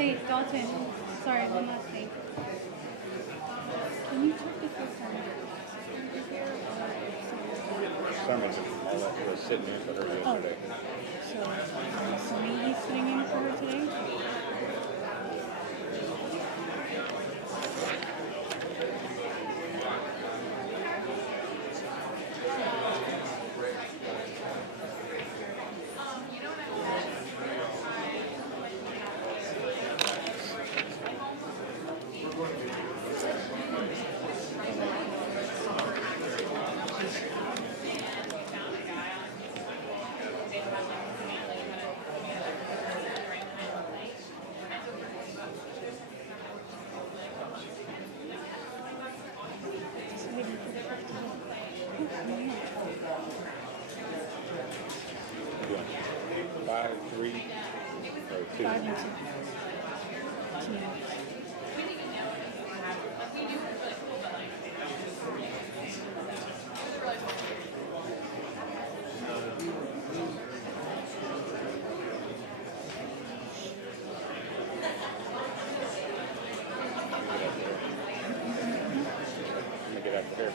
Hey, Dalton. Sorry, one last thing. Can you check if the sermon is here Sermons all that was sitting in for her yesterday. So I'm assuming he's sitting in for her today? Doing 5, 3, or 2. 5 and 2. Let me get after her.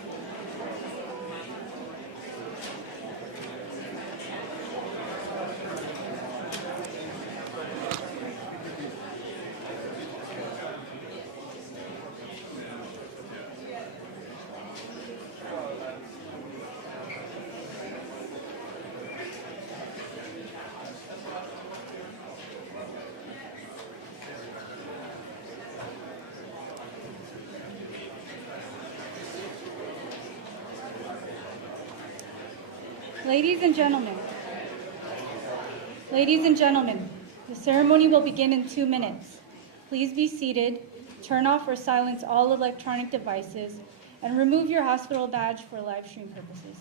Ladies and gentlemen, the ceremony will begin in 2 minutes. Please be seated, turn off or silence all electronic devices, and remove your hospital badge for live stream purposes.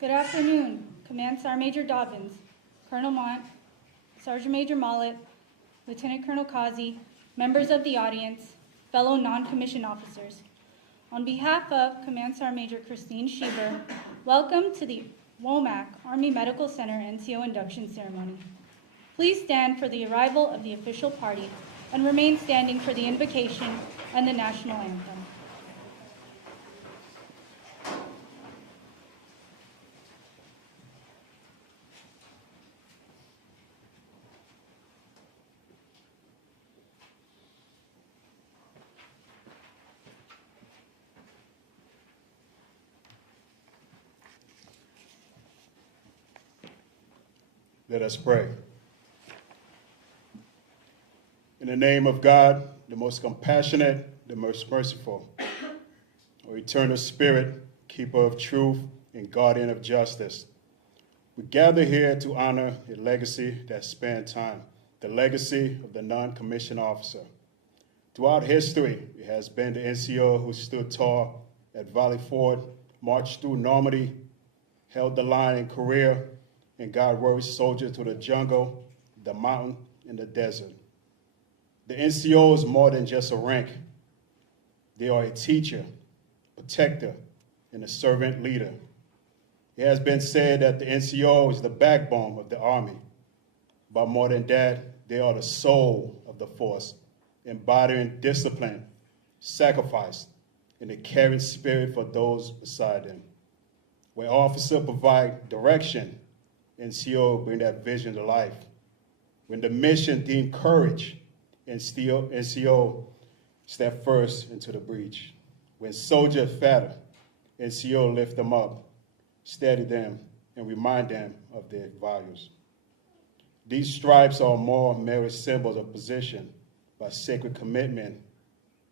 Good afternoon, Command Sergeant Major Dobbins, Colonel Mont, Sergeant Major Mollett, Lieutenant Colonel Kazi, members of the audience, fellow non-commissioned officers. On behalf of Command Sergeant Major Christine Schieber, welcome to the Womack Army Medical Center NCO Induction Ceremony. Please stand for the arrival of the official party and remain standing for the invocation and the national anthem. Let us pray. In the name of God, the most compassionate, the most merciful, O eternal Spirit, keeper of truth and guardian of justice, We gather here to honor a legacy that spanned time, the legacy of the non-commissioned officer. Throughout history, it has been the NCO who stood tall at Valley Ford, marched through Normandy, held the line in Korea, and guided warrior soldiers to the jungle, the mountain, and the desert. The NCO is more than just a rank. They are a teacher, protector, and a servant leader. It has been said that the NCO is the backbone of the Army. But more than that, they are the soul of the force, embodying discipline, sacrifice, and a caring spirit for those beside them. Where officers provide direction, NCO bring that vision to life. When the mission deemed courage, NCO step first into the breach. When soldiers fatter, NCO lift them up, steady them, and remind them of their values. These stripes are more mere symbols of position, but sacred commitment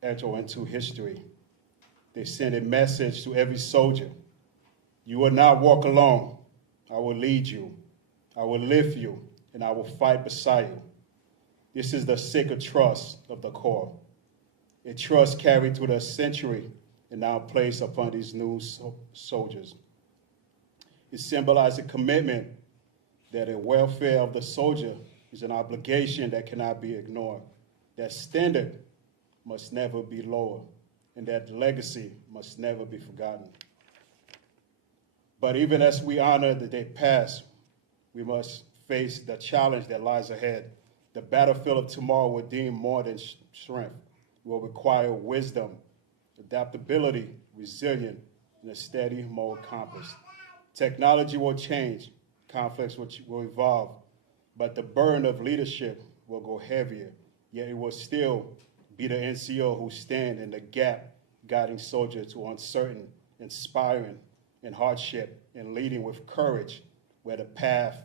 enter into history. They send a message to every soldier. You will not walk alone. I will lead you. I will lift you, and I will fight beside you. This is the sacred trust of the Corps, a trust carried through the century and now placed upon these new soldiers. It symbolizes a commitment that the welfare of the soldier is an obligation that cannot be ignored, that standard must never be lowered, and that legacy must never be forgotten. But even as we honor the day past, we must face the challenge that lies ahead. The battlefield of tomorrow will deem more than strength. It will require wisdom, adaptability, resilience, and a steady moral compass. Technology will change, conflicts will evolve, but the burden of leadership will go heavier, yet it will still be the NCO who stand in the gap, guiding soldiers to uncertain, inspiring, and hardship, and leading with courage where the path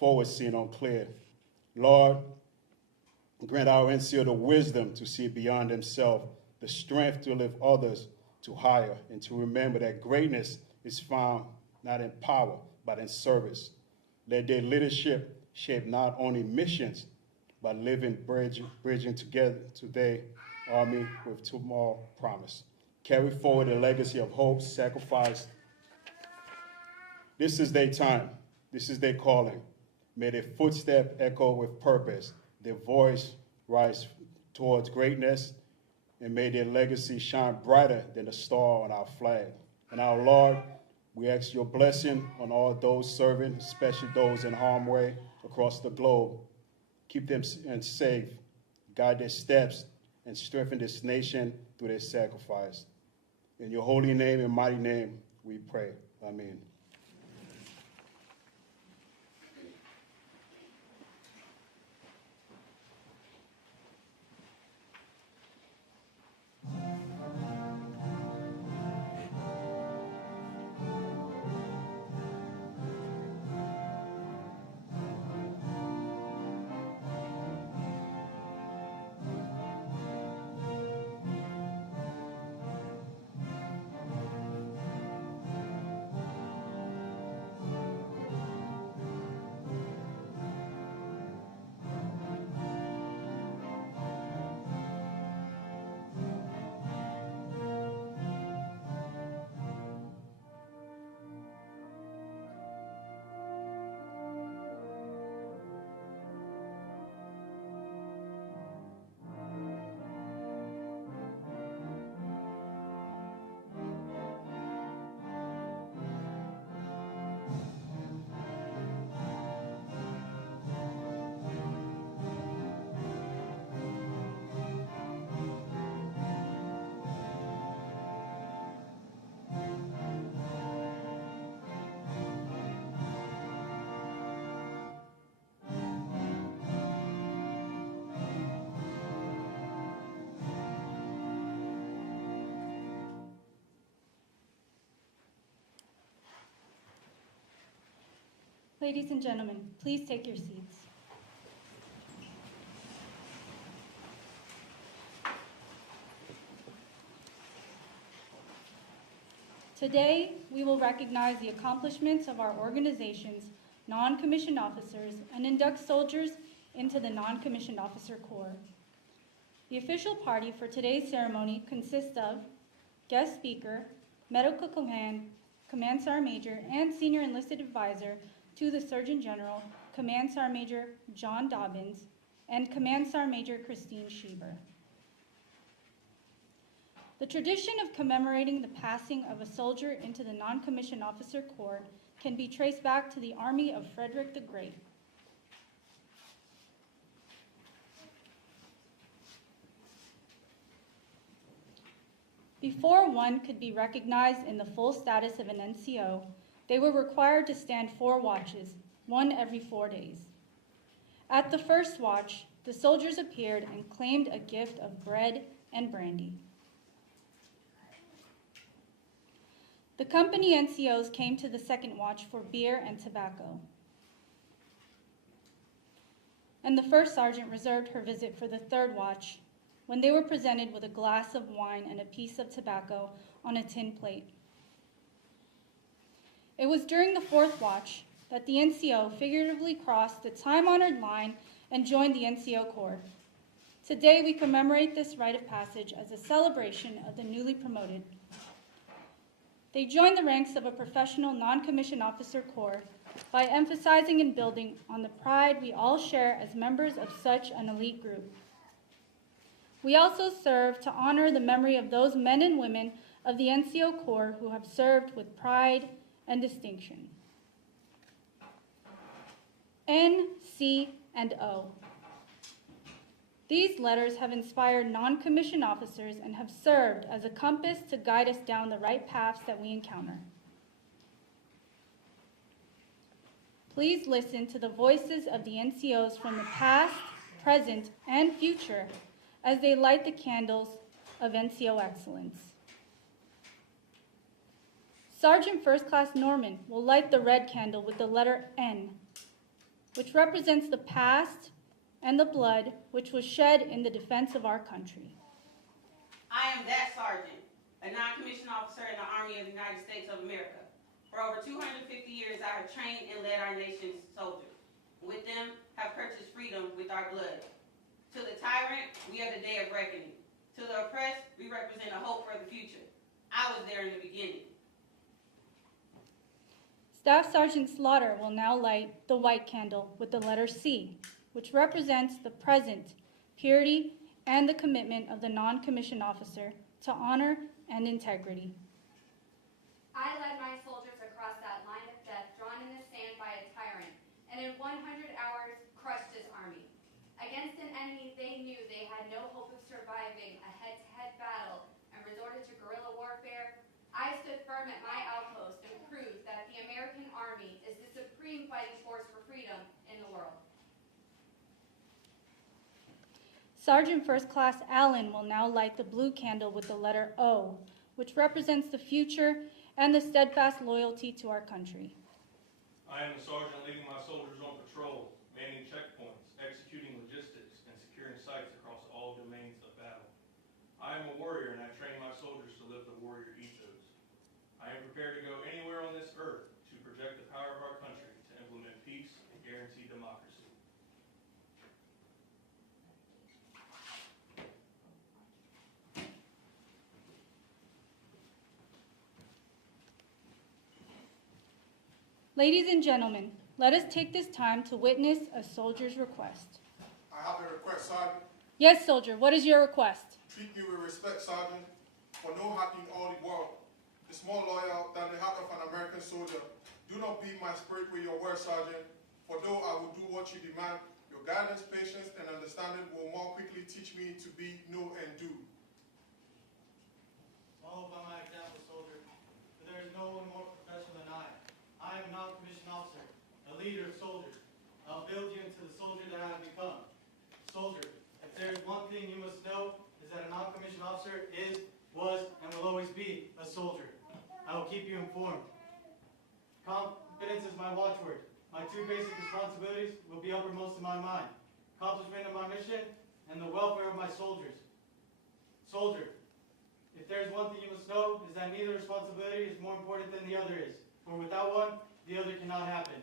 forward seems unclear. Lord, grant our NCO the wisdom to see beyond themselves, the strength to lift others to higher, and to remember that greatness is found not in power, but in service. Let their leadership shape not only missions, but living, bridging together today, Army with tomorrow promise. Carry forward a legacy of hope, sacrifice. This is their time. This is their calling. May their footsteps echo with purpose, their voice rise towards greatness, and may their legacy shine brighter than the star on our flag. And our Lord, we ask your blessing on all those serving, especially those in harm's way across the globe. Keep them safe, guide their steps, and strengthen this nation through their sacrifice. In your holy name and mighty name, we pray. Amen. Ladies and gentlemen, please take your seats. Today, we will recognize the accomplishments of our organizations non-commissioned officers, and induct soldiers into the non-commissioned officer corps. The official party for today's ceremony consists of guest speaker, medical command Sergeant Major, and senior enlisted advisor to the Surgeon General, Command Sergeant Major John Dobbins, and Command Sergeant Major Christine Schieber. The tradition of commemorating the passing of a soldier into the non-commissioned officer corps can be traced back to the army of Frederick the Great. Before one could be recognized in the full status of an NCO, they were required to stand 4 watches, one every 4 days. At the first watch, the soldiers appeared and claimed a gift of bread and brandy. The company NCOs came to the second watch for beer and tobacco. And the first sergeant reserved her visit for the third watch, when they were presented with a glass of wine and a piece of tobacco on a tin plate. It was during the fourth watch that the NCO figuratively crossed the time-honored line and joined the NCO Corps. Today, we commemorate this rite of passage as a celebration of the newly promoted. They joined the ranks of a professional non-commissioned officer corps by emphasizing and building on the pride we all share as members of such an elite group. We also serve to honor the memory of those men and women of the NCO Corps who have served with pride and distinction. N, C, and O. These letters have inspired non-commissioned officers and have served as a compass to guide us down the right paths that we encounter. Please listen to the voices of the NCOs from the past, present, and future as they light the candles of NCO excellence. Sergeant First Class Norman will light the red candle with the letter N, which represents the past and the blood which was shed in the defense of our country. I am that sergeant, a non-commissioned officer in the Army of the United States of America. For over 250 years, I have trained and led our nation's soldiers. With them, have purchased freedom with our blood. To the tyrant, we are the day of reckoning. To the oppressed, we represent a hope for the future. I was there in the beginning. Staff Sergeant Slaughter will now light the white candle with the letter C, which represents the present, purity, and the commitment of the non-commissioned officer to honor and integrity. I led my soldiers across that line of death drawn in the sand by a tyrant, and in 100 hours crushed his army. Against an enemy they knew they had no hope of surviving a head-to-head battle and resorted to guerrilla warfare, I stood firm at my outpost and proved that the American Army is the supreme fighting force for freedom in the world. Sergeant First Class Allen will now light the blue candle with the letter O, which represents the future and the steadfast loyalty to our country. I am the sergeant leading my soldiers on patrol, manning checkpoints, executing logistics, and securing sites across all domains of battle. I am a warrior, and I train my soldiers to live the warrior ethos. I am prepared to go anywhere on this earth to project the power of our country to implement peace and guarantee democracy. Ladies and gentlemen, let us take this time to witness a soldier's request. I have a request, Sergeant. Yes, soldier, what is your request? Treat me with respect, Sergeant, for no heart in all the world is more loyal than the heart of an American soldier. Do not beat my spirit with your words, Sergeant, for though I will do what you demand, your guidance, patience, and understanding will more quickly teach me to be, know, and do. Follow by my example, soldier, for there is no one more professional than I. I am a non-commissioned officer, a leader of soldiers. I'll build you into the soldier that I have become. Soldier, if there is one thing you must know, is that a non-commissioned officer is, was, and will always be a soldier. I will keep you informed. Confidence is my watchword. My two basic responsibilities will be uppermost in my mind. Accomplishment of my mission and the welfare of my soldiers. Soldier, if there is one thing you must know, is that neither responsibility is more important than the other is. For without one, the other cannot happen.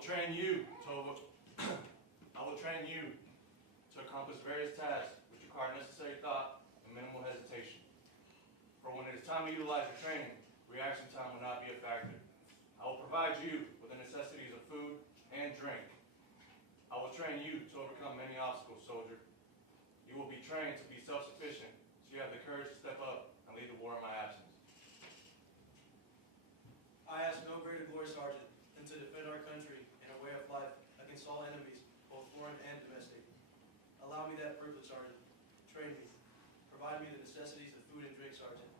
will train you to accomplish various tasks which require necessary thought and minimal hesitation. For when it is time to utilize your training, reaction time will not be a factor. I will provide you with the necessities of food and drink. I will train you to overcome many obstacles, soldier. You will be trained to be self-sufficient, so you have the courage to step up and lead the war in my absence. I ask no greater glory, Sergeant, than to defend our country and our way of life against all enemies, both foreign and domestic. Allow me that privilege, Sergeant. Train me. Provide me the necessities of food and drink, Sergeant.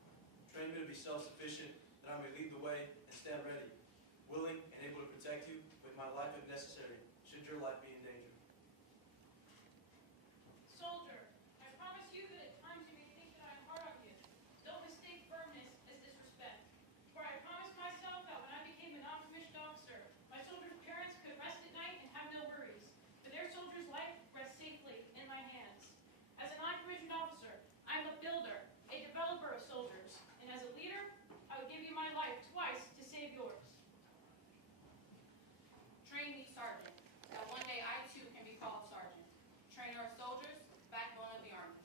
Train me to be self-sufficient, that I may lead the way and stand ready, willing and able to protect you with my life if necessary, should your life be in danger. Soldier, I promise you that at times you may think that I am hard on you. Don't mistake firmness as disrespect. For I promised myself that when I became a non-commissioned officer, my soldiers' parents could rest at night and have no worries, for their soldier's life rests safely in my hands. As a non-commissioned officer, I am a builder, a developer of soldiers, and as a leader, I would give you my life twice to save yours. Train me, Sergeant, that one day I too can be called Sergeant. Trainer of soldiers, backbone of the Army.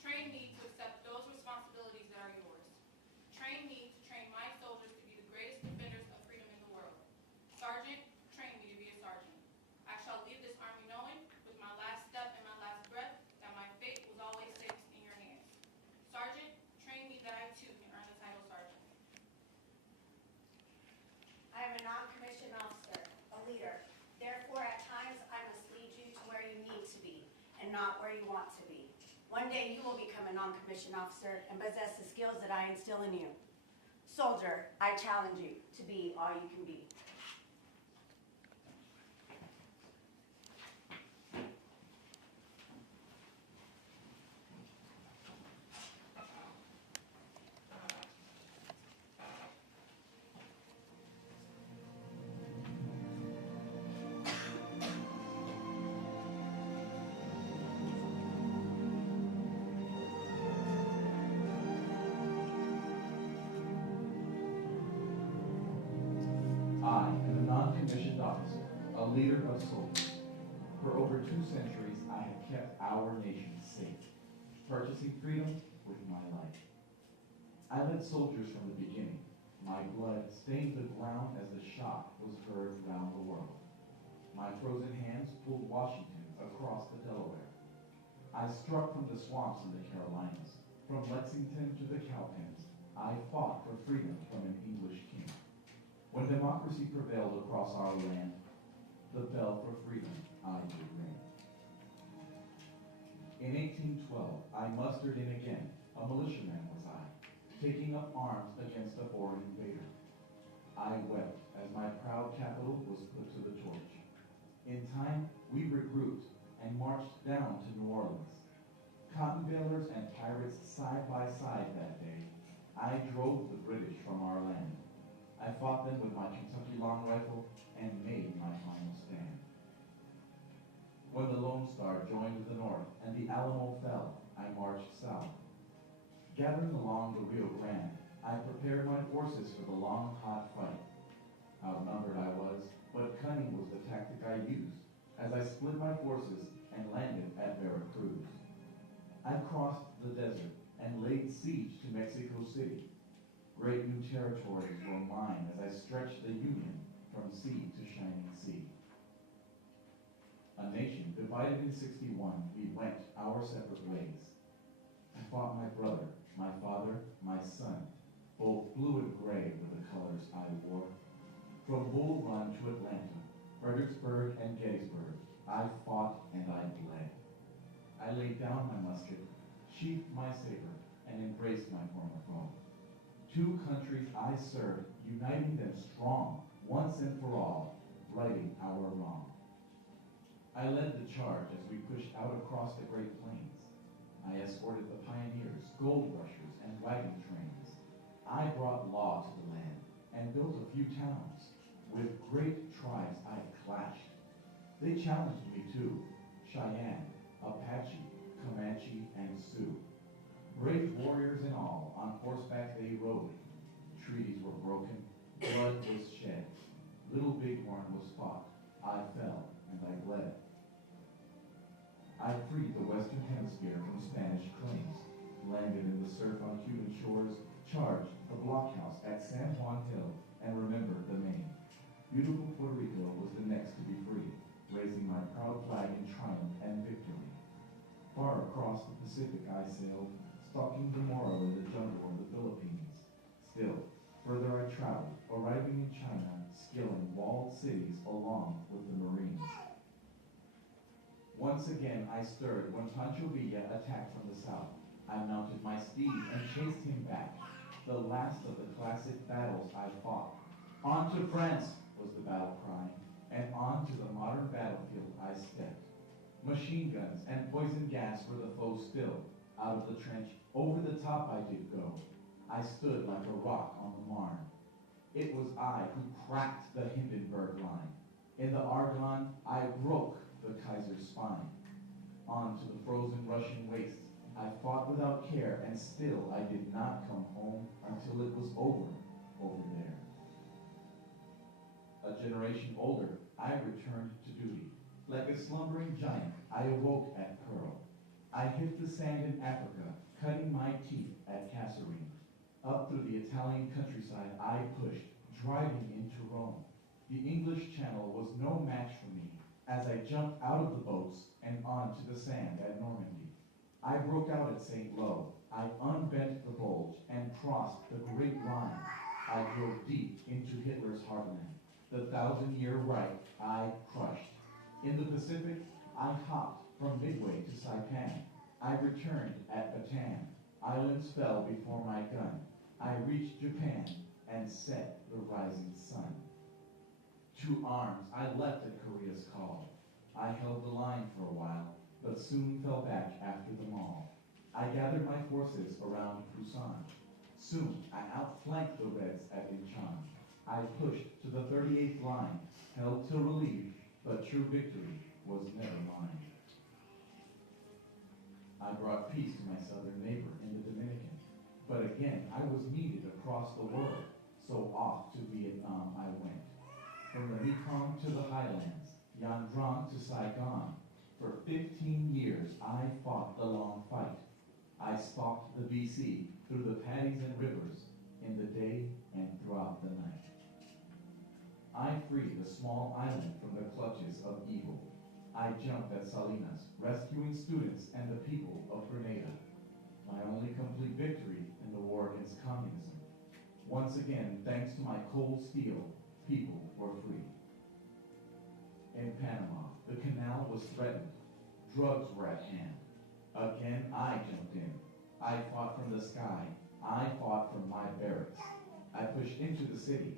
Train me to accept those responsibilities that are yours. Train me to train my soldiers to be the greatest defenders of freedom in the world. Sergeant, train me to be a sergeant. I shall leave this Army knowing, with my last step and my last breath, that my fate was always safe in your hands. Sergeant, train me that I too can earn the title Sergeant. I am a non-commissioned officer, a leader. Therefore, at times, I must lead you to where you need to be and not where you want to be. One day, you will become a non-commissioned officer and possess the skills that I instill in you. Soldier, I challenge you to be all you can be. I am a non-commissioned officer, a leader of soldiers. For over 2 centuries, I have kept our nation safe, purchasing freedom with my life. I led soldiers from the beginning. My blood stained the ground as the shot was heard round the world. My frozen hands pulled Washington across the Delaware. I struck from the swamps in the Carolinas. From Lexington to the cowpens, I fought for freedom from an English king. When democracy prevailed across our land, the bell for freedom I did ring. In 1812, I mustered in again, a militiaman was I, taking up arms against a foreign invader. I wept as my proud capital was put to the torch. In time, we regrouped and marched down to New Orleans. Cotton balers and pirates side by side that day, I drove the British from our land. I fought them with my Kentucky long rifle and made my final stand. When the Lone Star joined the North and the Alamo fell, I marched south. Gathering along the Rio Grande, I prepared my forces for the long, hot fight. Outnumbered I was, but cunning was the tactic I used, as I split my forces and landed at Veracruz. I crossed the desert and laid siege to Mexico City. Great new territories were mine as I stretched the Union from sea to shining sea. A nation divided in 61, we went our separate ways. I fought my brother, my father, my son, both blue and gray were the colors I wore. From Bull Run to Atlanta, Fredericksburg and Gettysburg, I fought and I bled. I laid down my musket, sheathed my saber, and embraced my former foe. 2 countries I served, uniting them strong, once and for all, righting our wrong. I led the charge as we pushed out across the Great Plains. I escorted the pioneers, gold rushers, and wagon trains. I brought law to the land and built a few towns. With great tribes I clashed. They challenged me too, Cheyenne, Apache, Comanche, and Sioux. Brave warriors and all, on horseback they rode. Treaties were broken, blood was shed. Little Bighorn was fought, I fell and I bled. I freed the Western Hemisphere from Spanish claims, landed in the surf on Cuban shores, charged the blockhouse at San Juan Hill, and remembered the name. Beautiful Puerto Rico was the next to be free, raising my proud flag in triumph and victory. Far across the Pacific I sailed, stalking the Moro in the jungle of the Philippines. Still, further I traveled, arriving in China, skilling walled cities along with the Marines. Once again I stirred when Pancho Villa attacked from the south. I mounted my steed and chased him back, the last of the classic battles I fought. On to France was the battle cry, and on to the modern battlefield I stepped. Machine guns and poison gas were the foe still. Out of the trench, over the top I did go. I stood like a rock on the Marne. It was I who cracked the Hindenburg line. In the Argonne, I broke the Kaiser's spine. On to the frozen Russian wastes, I fought without care, and still I did not come home until it was over there. A generation older, I returned to duty. Like a slumbering giant, I awoke at Pearl. I hit the sand in Africa, cutting my teeth at Kasserine. Up through the Italian countryside I pushed, driving into Rome. The English Channel was no match for me, as I jumped out of the boats and onto the sand at Normandy. I broke out at St. Lo. I unbent the bulge and crossed the Great Line. I drove deep into Hitler's heartland. The 1,000-year Reich I crushed. In the Pacific, I hopped from Midway to Saipan. I returned at Bataan. Islands fell before my gun. I reached Japan and set the rising sun. To arms, I leapt at Korea's call. I held the line for a while, but soon fell back after them all. I gathered my forces around Busan. Soon, I outflanked the Reds at Incheon. I pushed to the 38th line, held till relieved, but true victory was never mine. I brought peace to my southern neighbor in the Dominican, but again I was needed across the world, so off to Vietnam I went. From the Mekong to the highlands, Yan Drang to Saigon, for 15 years I fought the long fight. I stalked the BC through the paddies and rivers, in the day and throughout the night. I freed the small island from the clutches of evil. I jumped at Salinas, rescuing students and the people of Grenada. My only complete victory in the war against communism. Once again, thanks to my cold steel, people were free. In Panama, the canal was threatened. Drugs were at hand. Again, I jumped in. I fought from the sky. I fought from my barracks. I pushed into the city.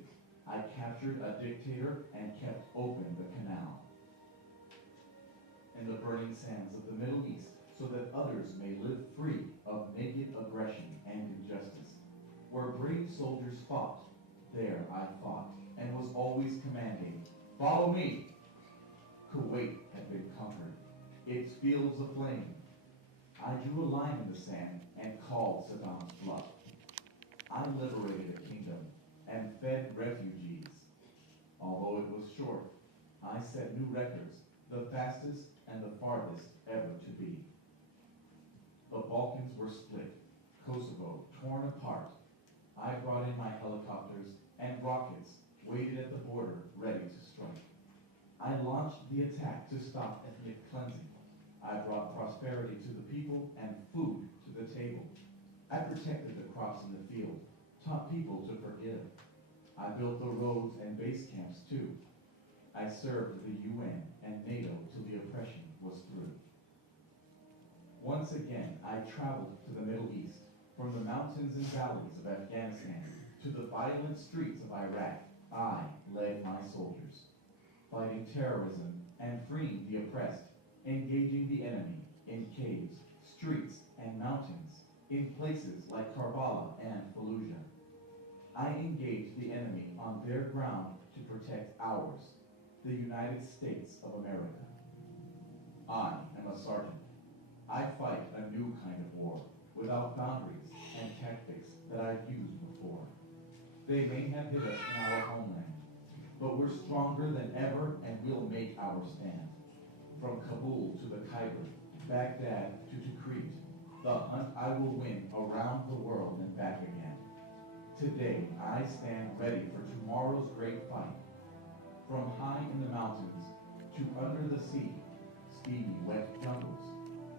I captured a dictator and kept open the canal. In the burning sands of the Middle East, so that others may live free of naked aggression and injustice. Where brave soldiers fought, there I fought, and was always commanding, "Follow me!" Kuwait had been conquered, its fields aflame. I drew a line in the sand and called Saddam's bluff. I liberated a kingdom and fed refugees. Although it was short, I set new records, the fastest and the farthest ever to be. The Balkans were split, Kosovo torn apart. I brought in my helicopters and rockets, waited at the border, ready to strike. I launched the attack to stop ethnic cleansing. I brought prosperity to the people and food to the table. I protected the crops in the field, taught people to forgive. I built the roads and base camps too. I served the UN and NATO till the oppression was through. Once again, I traveled to the Middle East, from the mountains and valleys of Afghanistan to the violent streets of Iraq. I led my soldiers, fighting terrorism and freeing the oppressed, engaging the enemy in caves, streets, and mountains, in places like Karbala and Fallujah. I engaged the enemy on their ground to protect ours, the United States of America. I am a sergeant. I fight a new kind of war, without boundaries and tactics that I've used before. They may have hit us in our homeland, but we're stronger than ever, and we'll make our stand. From Kabul to the Khyber, Baghdad to Tikrit, the hunt I will win around the world and back again. Today, I stand ready for tomorrow's great fight. From high in the mountains to under the sea, steamy, wet jungles,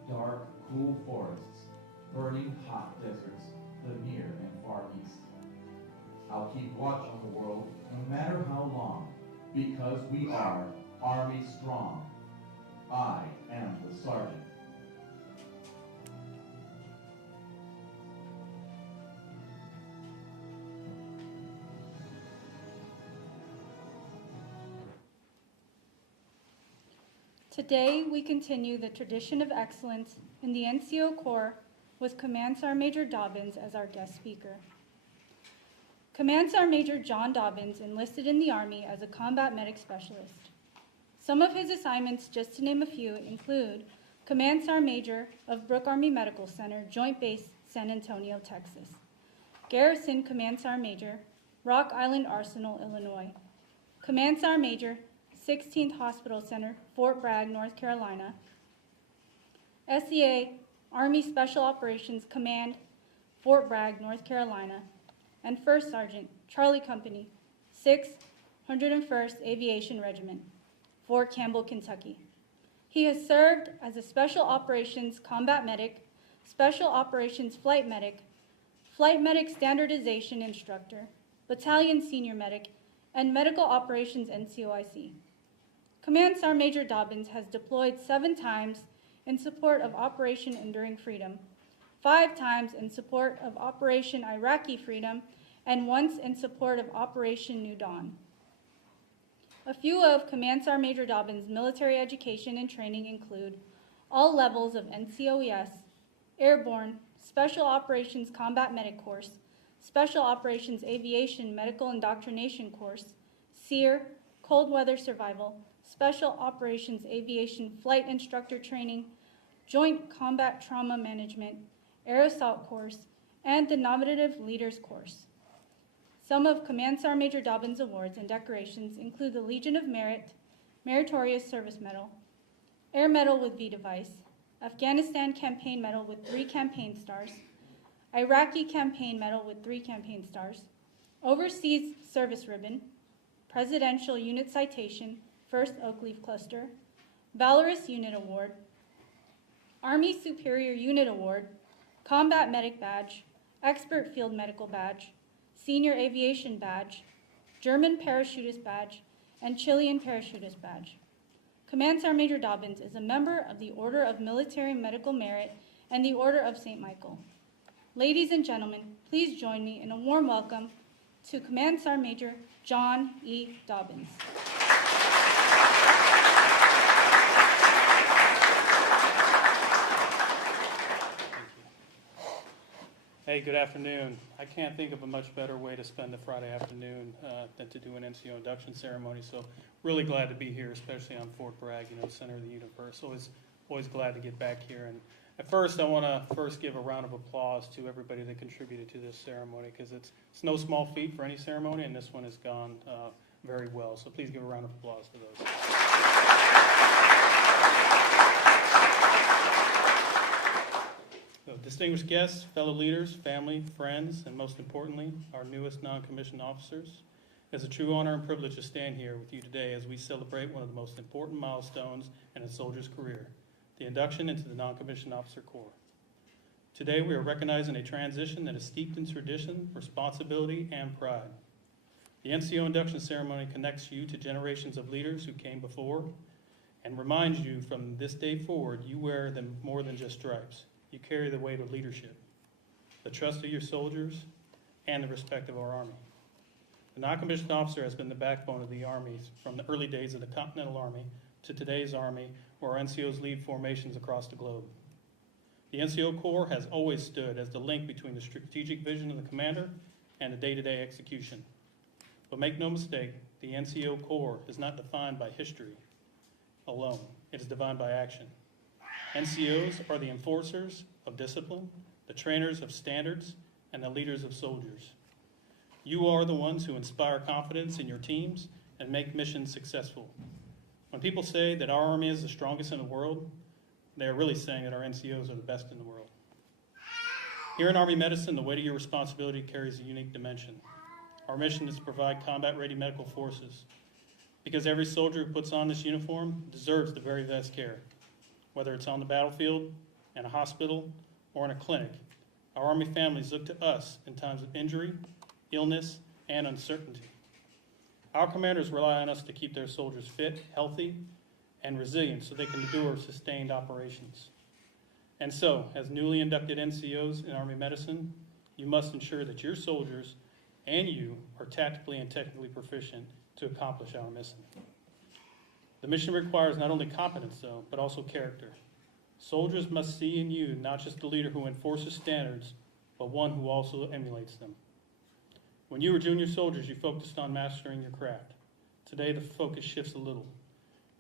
dark, cool forests, burning hot deserts, the near and far east. I'll keep watch on the world, no matter how long, because we are Army Strong. I am the sergeant. Today, we continue the tradition of excellence in the NCO Corps with Command Sergeant Major Dobbins as our guest speaker. Command Sergeant Major John Dobbins enlisted in the Army as a combat medic specialist. Some of his assignments, just to name a few, include Command Sergeant Major of Womack Army Medical Center, Joint Base, San Antonio, Texas. Garrison Command Sergeant Major, Rock Island Arsenal, Illinois. Command Sergeant Major, 16th Hospital Center, Fort Bragg, North Carolina. SEA Army Special Operations Command, Fort Bragg, North Carolina. And First Sergeant, Charlie Company, 6th 101st Aviation Regiment, Fort Campbell, Kentucky. He has served as a Special Operations Combat Medic, Special Operations Flight Medic Standardization Instructor, Battalion Senior Medic, and Medical Operations NCOIC. Command Sergeant Major Dobbins has deployed 7 times in support of Operation Enduring Freedom, 5 times in support of Operation Iraqi Freedom, and once in support of Operation New Dawn. A few of Command Sergeant Major Dobbins' military education and training include all levels of NCOES, Airborne, Special Operations Combat Medic Course, Special Operations Aviation Medical Indoctrination Course, SEER, Cold Weather Survival, Special Operations Aviation Flight Instructor Training, Joint Combat Trauma Management, Air Assault Course, and the Nominative Leaders Course. Some of Command Sergeant Major Dobbins' awards and decorations include the Legion of Merit, Meritorious Service Medal, Air Medal with V device, Afghanistan Campaign Medal with 3 campaign stars, Iraqi Campaign Medal with 3 campaign stars, Overseas Service Ribbon, Presidential Unit Citation, 1st Oak Leaf Cluster, Valorous Unit Award, Army Superior Unit Award, Combat Medic Badge, Expert Field Medical Badge, Senior Aviation Badge, German Parachutist Badge, and Chilean Parachutist Badge. Command Sergeant Major Dobbins is a member of the Order of Military Medical Merit and the Order of St. Michael. Ladies and gentlemen, please join me in a warm welcome to Command Sergeant Major John E. Dobbins. Hey, good afternoon. I can't think of a much better way to spend a Friday afternoon than to do an NCO induction ceremony. So really glad to be here, especially on Fort Bragg, center of the universe. Always glad to get back here. And at first, I want to give a round of applause to everybody that contributed to this ceremony, because it's no small feat for any ceremony, and this one has gone very well. So please give a round of applause to those. So, distinguished guests, fellow leaders, family, friends, and most importantly, our newest non-commissioned officers, it's a true honor and privilege to stand here with you today as we celebrate one of the most important milestones in a soldier's career, the induction into the non-commissioned officer corps. Today, we are recognizing a transition that is steeped in tradition, responsibility, and pride. The NCO induction ceremony connects you to generations of leaders who came before and reminds you from this day forward, you wear them more than just stripes. You carry the weight of leadership, the trust of your soldiers, and the respect of our Army. The non-commissioned officer has been the backbone of the Army from the early days of the Continental Army to today's Army, where our NCOs lead formations across the globe. The NCO Corps has always stood as the link between the strategic vision of the commander and the day-to-day execution. But make no mistake, the NCO Corps is not defined by history alone. It is defined by action. NCOs are the enforcers of discipline, the trainers of standards, and the leaders of soldiers. You are the ones who inspire confidence in your teams and make missions successful. When people say that our Army is the strongest in the world, they are really saying that our NCOs are the best in the world. Here in Army Medicine, the weight of your responsibility carries a unique dimension. Our mission is to provide combat-ready medical forces, because every soldier who puts on this uniform deserves the very best care. Whether it's on the battlefield, in a hospital, or in a clinic, our Army families look to us in times of injury, illness, and uncertainty. Our commanders rely on us to keep their soldiers fit, healthy, and resilient so they can endure sustained operations. And so, as newly inducted NCOs in Army Medicine, you must ensure that your soldiers and you are tactically and technically proficient to accomplish our mission. The mission requires not only competence, though, but also character. Soldiers must see in you not just the leader who enforces standards, but one who also emulates them. When you were junior soldiers, you focused on mastering your craft. Today, the focus shifts a little.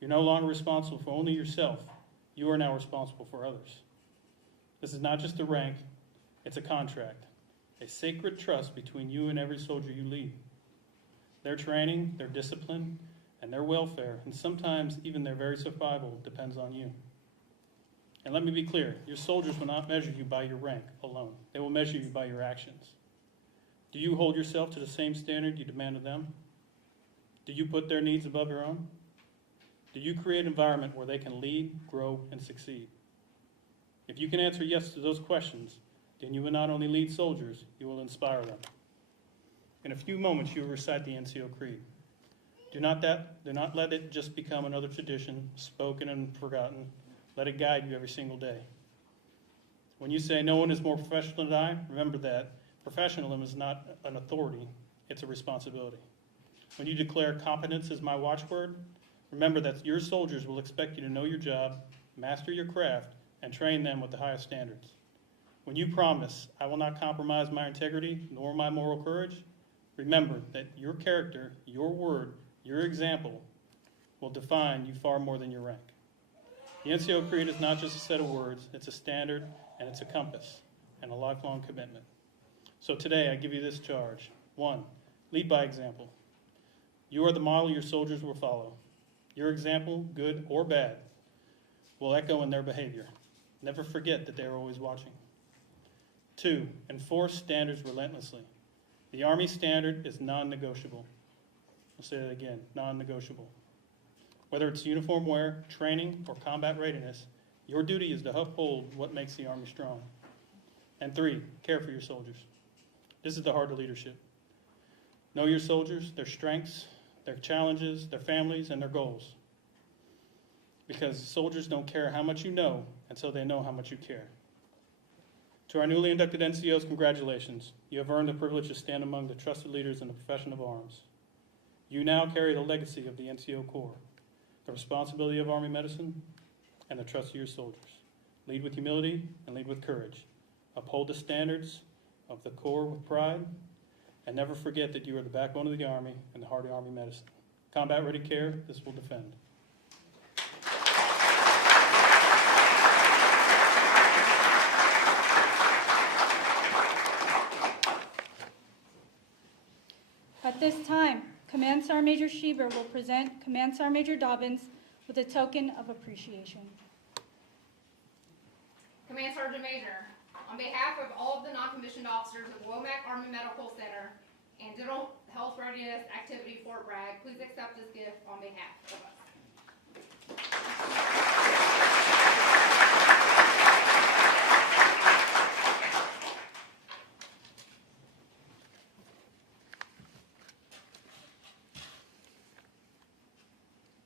You're no longer responsible for only yourself. You are now responsible for others. This is not just a rank, it's a contract, a sacred trust between you and every soldier you lead. Their training, their discipline, and their welfare, and sometimes even their very survival, depends on you. And let me be clear, your soldiers will not measure you by your rank alone. They will measure you by your actions. Do you hold yourself to the same standard you demand of them? Do you put their needs above your own? Do you create an environment where they can lead, grow, and succeed? If you can answer yes to those questions, then you will not only lead soldiers, you will inspire them. In a few moments, you will recite the NCO Creed. Do not let it just become another tradition, spoken and forgotten. Let it guide you every single day. When you say no one is more professional than I, remember that professionalism is not an authority, it's a responsibility. When you declare competence is my watchword, remember that your soldiers will expect you to know your job, master your craft, and train them with the highest standards. When you promise, I will not compromise my integrity nor my moral courage, remember that your character, your word, your example will define you far more than your rank. The NCO Creed is not just a set of words, it's a standard and it's a compass and a lifelong commitment. So today I give you this charge. 1, lead by example. You are the model your soldiers will follow. Your example, good or bad, will echo in their behavior. Never forget that they are always watching. 2, enforce standards relentlessly. The Army standard is non-negotiable. I'll say that again, non-negotiable. Whether it's uniform wear, training, or combat readiness, your duty is to uphold what makes the Army strong. And 3, care for your soldiers. This is the heart of leadership. Know your soldiers, their strengths, their challenges, their families, and their goals. Because soldiers don't care how much you know until they know how much you care. To our newly inducted NCOs, congratulations. You have earned the privilege to stand among the trusted leaders in the profession of arms. You now carry the legacy of the NCO Corps, the responsibility of Army Medicine, and the trust of your soldiers. Lead with humility and lead with courage. Uphold the standards of the Corps with pride, and never forget that you are the backbone of the Army and the heart of Army Medicine. Combat-ready care, this will defend. At this time, Command Sergeant Major Schieber will present Command Sergeant Major Dobbins with a token of appreciation. Command Sergeant Major, on behalf of all of the non-commissioned officers of Womack Army Medical Center and Dental Health Readiness Activity Fort Bragg, please accept this gift on behalf of us.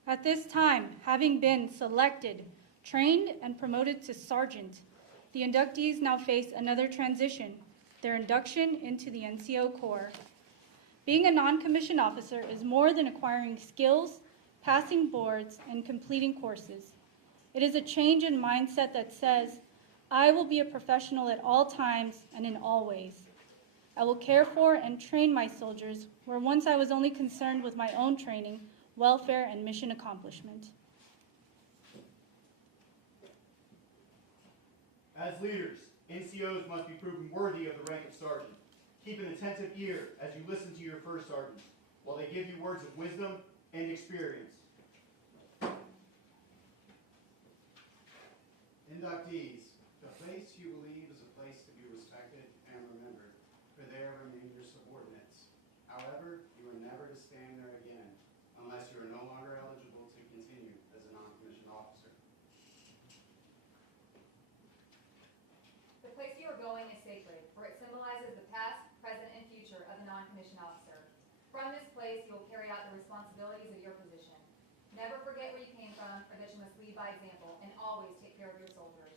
At this time, having been selected, trained, and promoted to sergeant, the inductees now face another transition, their induction into the NCO Corps. Being a non-commissioned officer is more than acquiring skills, passing boards, and completing courses. It is a change in mindset that says, I will be a professional at all times and in all ways. I will care for and train my soldiers where once I was only concerned with my own training, welfare, and mission accomplishment. As leaders, NCOs must be proven worthy of the rank of sergeant. Keep an attentive ear as you listen to your first sergeant, while they give you words of wisdom, and experience. Inductees, the place you believe is a place to be respected and remembered, for there remain your subordinates. However, you are never to stand there again unless you are no longer eligible to continue as a non-commissioned officer. The place you are going is sacred, for it symbolizes the past, present, and future of the non-commissioned officer. From this place, you will carry out the responsibilities of your position. Never forget where you came from, or that you must lead by example, and always take care of your soldiers.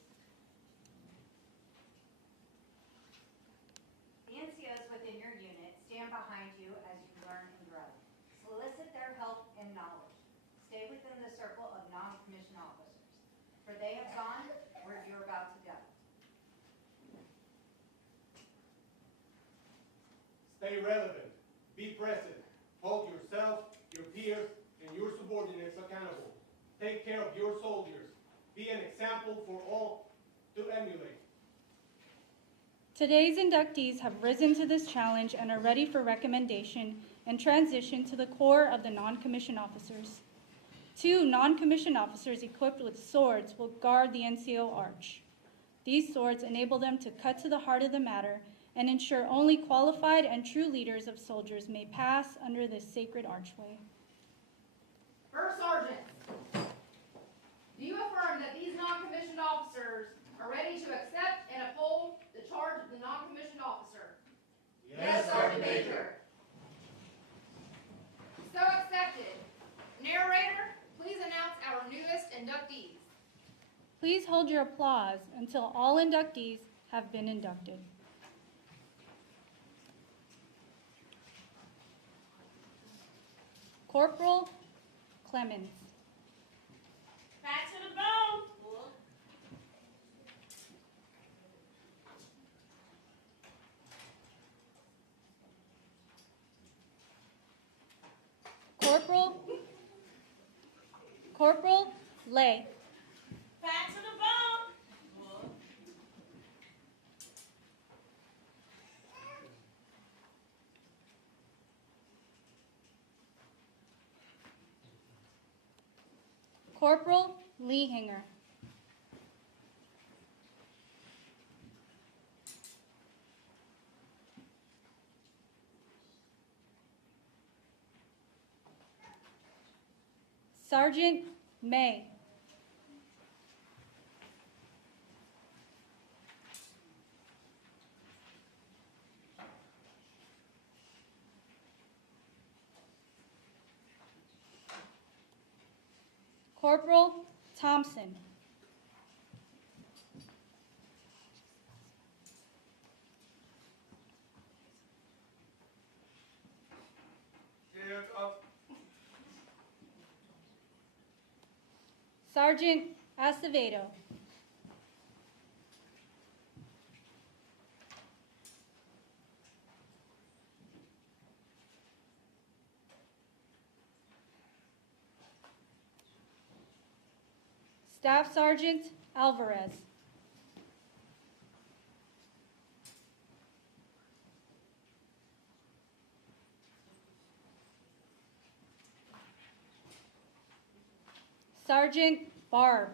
The NCOs within your unit stand behind you as you learn and grow. Solicit their help and knowledge. Stay within the circle of non-commissioned officers, for they have gone where you're about to go. Stay relevant, be present, hold yourself, your peers, and your subordinates accountable. Take care of your soldiers. Be an example for all to emulate. Today's inductees have risen to this challenge and are ready for recommendation and transition to the Corps of the non-commissioned officers. 2 non-commissioned officers equipped with swords will guard the NCO arch. These swords enable them to cut to the heart of the matter and ensure only qualified and true leaders of soldiers may pass under this sacred archway. First Sergeant, do you affirm that these non-commissioned officers are ready to accept and uphold the charge of the non-commissioned officer? Yes, Sergeant Major. So accepted. Narrator, please announce our newest inductees. Please hold your applause until all inductees have been inducted. Corporal Clemens. Fat to the bone. Corporal Lay. Fat to the bone. Corporal Lehinger. Sergeant May. Corporal Thompson. Hands up. Sergeant Acevedo. Staff Sergeant Alvarez. Sergeant Barb.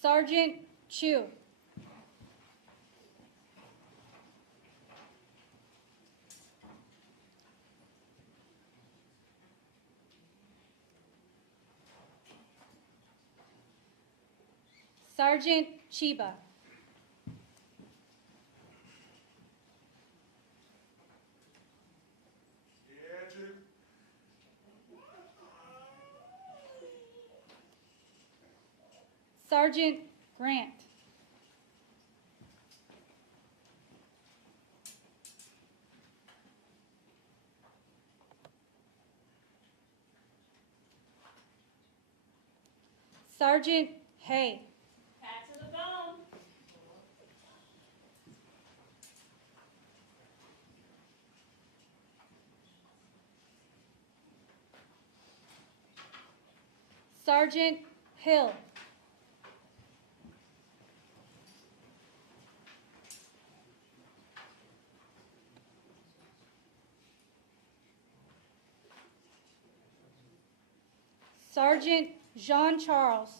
Sergeant Chu. Sergeant Chiba. Andrew. Sergeant Grant. Sergeant Hay. Fat to the bone. Sergeant Hill. Sergeant Jean Charles.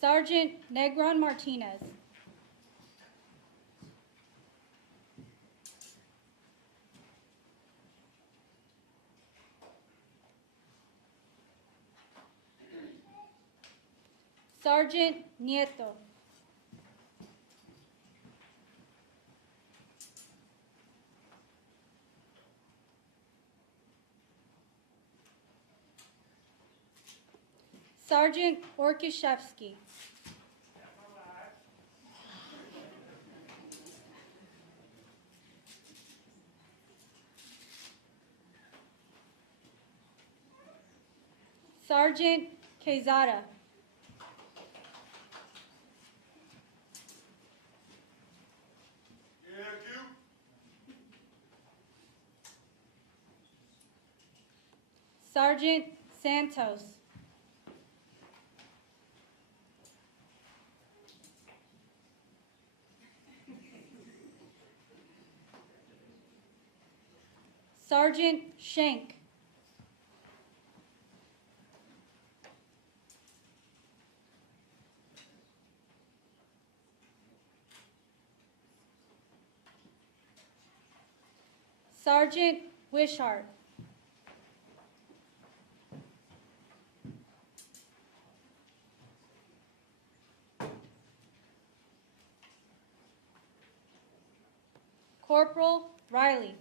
Sergeant Negron Martinez. Sergeant Nieto. Sergeant Orkishevsky. Sergeant Quezada. Sergeant Santos. Sergeant Schenk. Sergeant Wishart. Corporal Riley.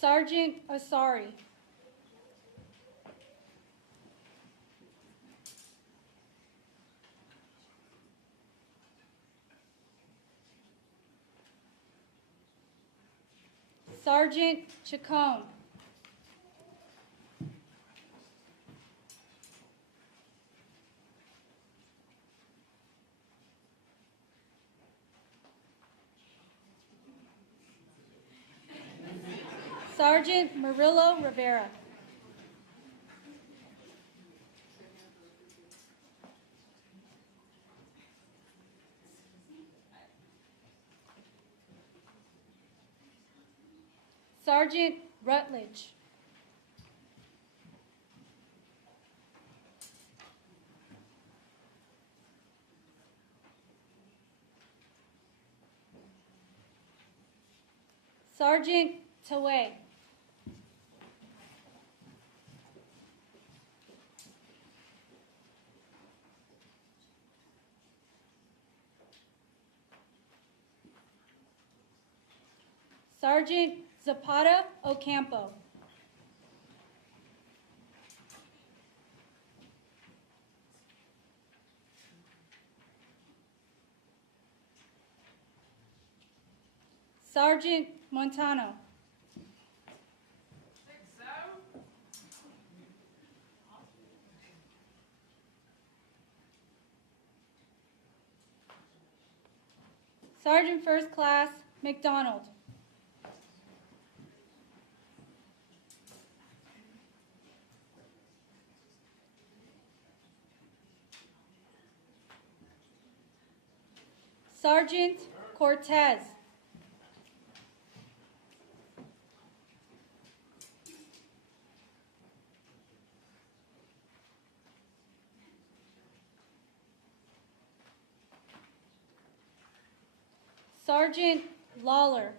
Sergeant Asari. Sergeant Chacon. Sergeant Murillo Rivera. Sergeant Rutledge. Sergeant Taway. Sergeant Zapata Ocampo. Sergeant Montano. Sergeant First Class McDonald. Sergeant Cortez. Sergeant Lawler.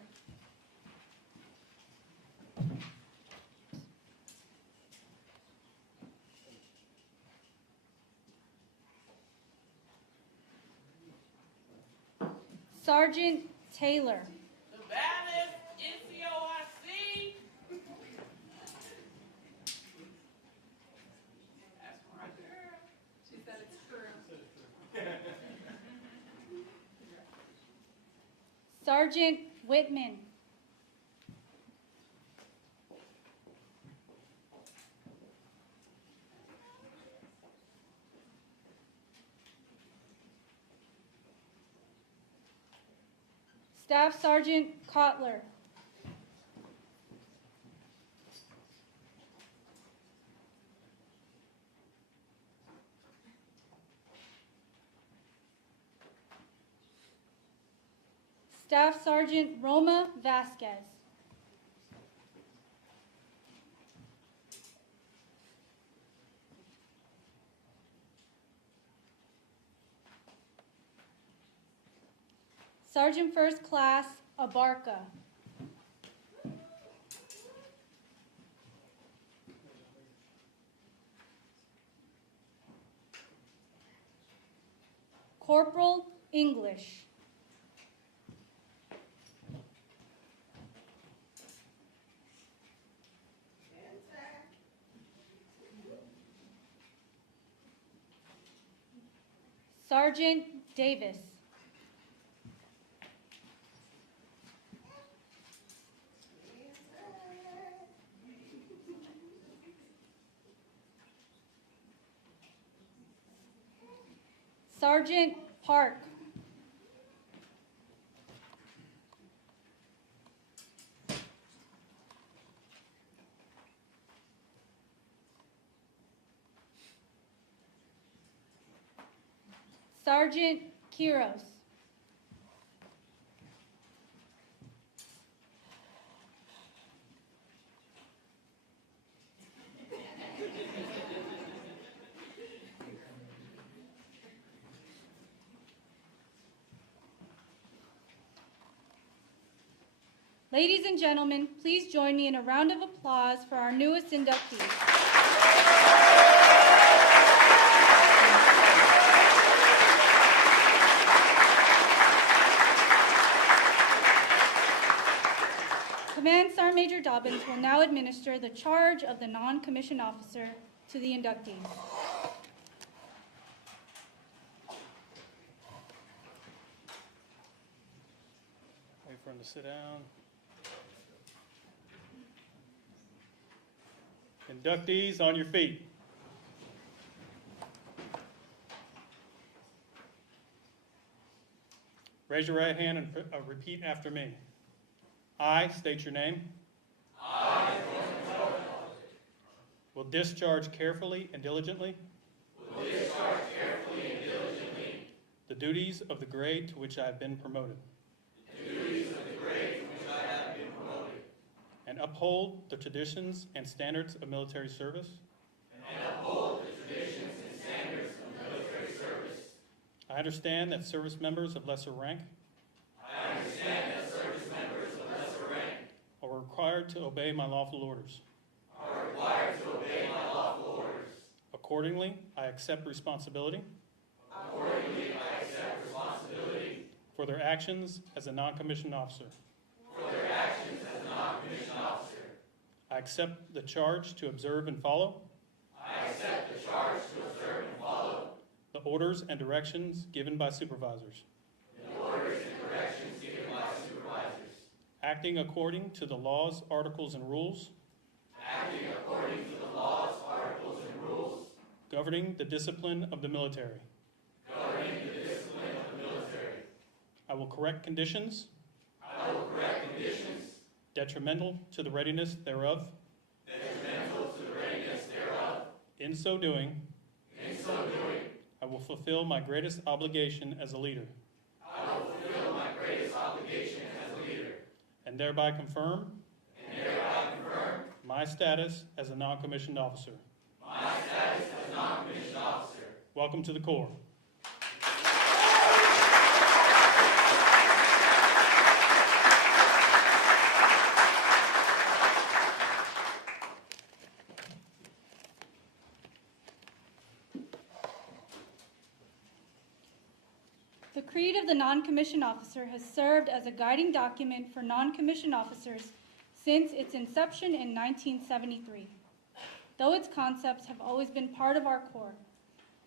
Sergeant Taylor. The baddest NCO I see. That's my girl. She said it's true. Sergeant Whitman. Staff Sergeant Kotler. Staff Sergeant Roma Vasquez. Sergeant First Class Abarca. Corporal English. Sergeant Davis. Sergeant Park. Sergeant Quiros. Ladies and gentlemen, please join me in a round of applause for our newest inductees. Command Sergeant Major Dobbins will now administer the charge of the non-commissioned officer to the inductees. Wait for him to sit down. Inductees, on your feet. Raise your right hand and repeat after me. I state your name. I, will discharge carefully and diligently. The duties of the grade to which I have been promoted. And uphold the traditions and standards of military service. I understand that service members of lesser rank are required to obey my lawful orders. Accordingly, I accept responsibility for their actions as a non-commissioned officer. I accept the charge to observe and follow the orders and directions given by supervisors. Acting according to the laws, articles, and rules. Governing the discipline of the military. I will correct conditions. Detrimental to the readiness thereof. In so doing, I will fulfill my greatest obligation as a leader. And thereby confirm my status as a non-commissioned officer. Welcome to the Corps. The Creed of the Non-Commissioned Officer has served as a guiding document for non-commissioned officers since its inception in 1973, though its concepts have always been part of our Corps.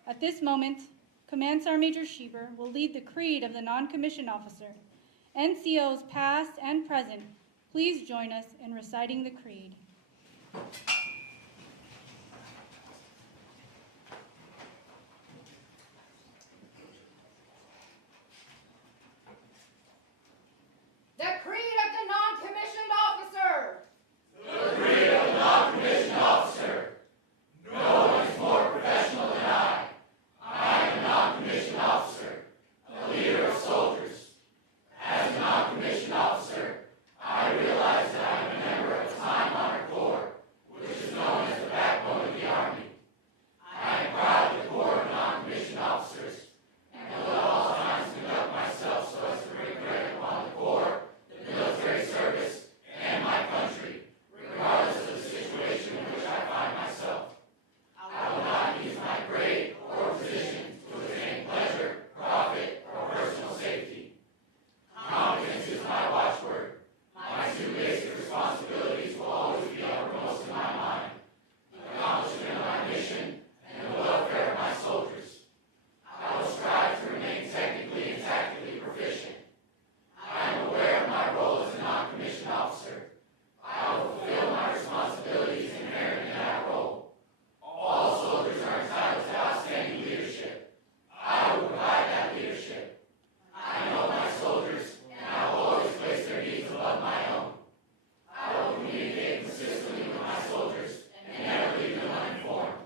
At this moment, Command Sergeant Major Schieber will lead the Creed of the Non-Commissioned Officer. NCOs past and present, please join us in reciting the Creed. creed of the non-commissioned officer. The creed of the non-commissioned officer. No one is more professional than I. I am a non-commissioned officer, a leader of soldiers. As a non-commissioned officer, I realize that I am a member of a time-honored corps, which is known as the backbone of the Army. I am proud of the Corps of non-commissioned officers, and will at all times conduct myself so as to bring credit upon the Corps, the military service, and my country, regardless of the situation in which I find myself. I will not use my grade or position to attain pleasure, profit, or personal safety. Competence is my watchword. My two basic responsibilities will always be uppermost in my mind: the accomplishment of my mission and the welfare of my soldiers. I will strive to remain technically and tactically proficient. I am aware of my role as a non-commissioned officer. I will fulfill my responsibilities inherent in that role. All soldiers are entitled to outstanding leadership. I will provide that leadership. I know my soldiers, and I will always place their needs above my own. I will communicate consistently with my soldiers and never leave them uninformed.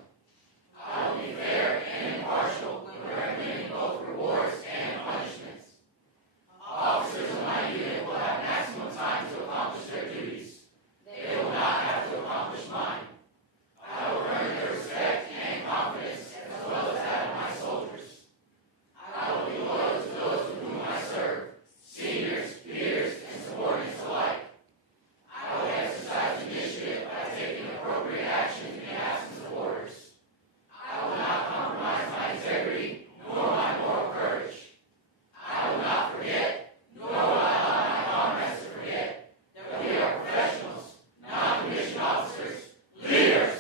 I will be fair and impartial when recommending both rewards and punishments. Officers of my unit will have maximum time to accomplish their duties. They will not have to accomplish mine. I will earn their respect and confidence as well as that of my soldiers. I will be loyal to those with whom I serve, seniors, peers, and subordinates alike. I will exercise initiative by taking appropriate action in the absence of orders. I will not compromise my integrity nor my moral courage. I will not forget, nor will I allow my comrades to forget, that we are professionals, non-commissioned officers, leaders.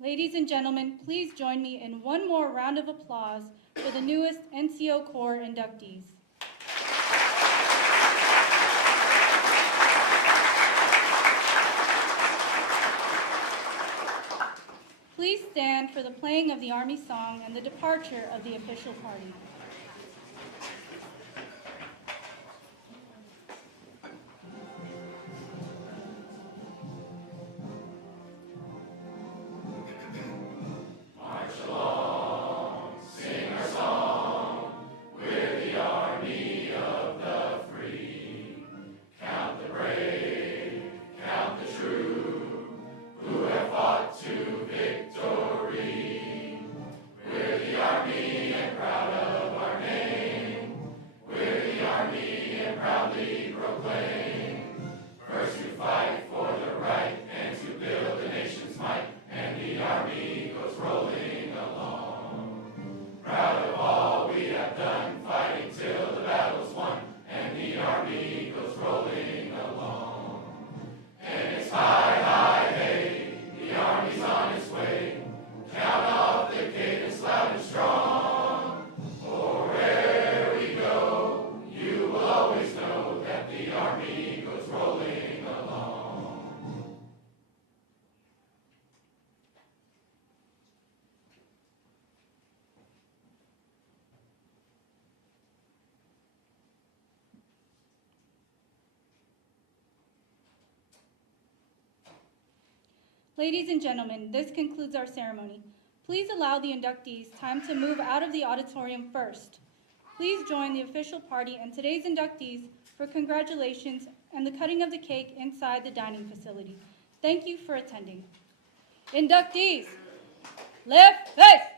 Ladies and gentlemen, please join me in one more round of applause for the newest NCO Corps inductees. Please stand for the playing of the Army song and the departure of the official party. March along, sing our song, we're the army of the free. Count the brave, count the true, who have fought to victory. We're the army and proud of our name. We're the army and proudly proclaim. First to fight for the right and to build the nation's might, and the army goes rolling along. Proud of all we have done, fighting till the battle's won, and the army goes rolling along. And it's high, high, hey, the army's on its way. Count off the cadence loud and strong. For where we go, you will always know that the army goes rolling along. Ladies and gentlemen, this concludes our ceremony. Please allow the inductees time to move out of the auditorium first. Please join the official party and today's inductees for congratulations and the cutting of the cake inside the dining facility. Thank you for attending. Inductees, left face.